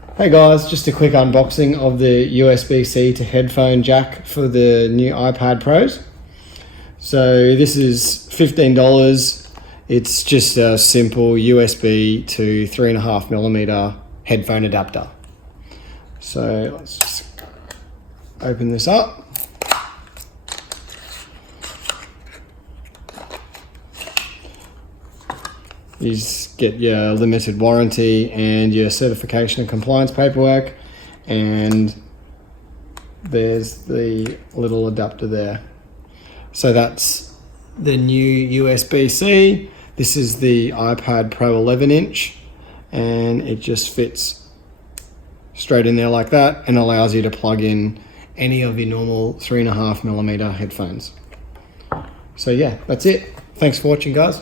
Hey guys, just a quick unboxing of the USB-C to headphone jack for the new iPad Pros. So this is $15. It's just a simple USB to 3.5mm headphone adapter. So let's just open this up. You just get your limited warranty and your certification and compliance paperwork, and there's the little adapter there. So that's the new USB-C. This is the iPad Pro 11-inch, and it just fits straight in there like that and allows you to plug in any of your normal 3.5mm headphones. So yeah, that's it. Thanks for watching, guys.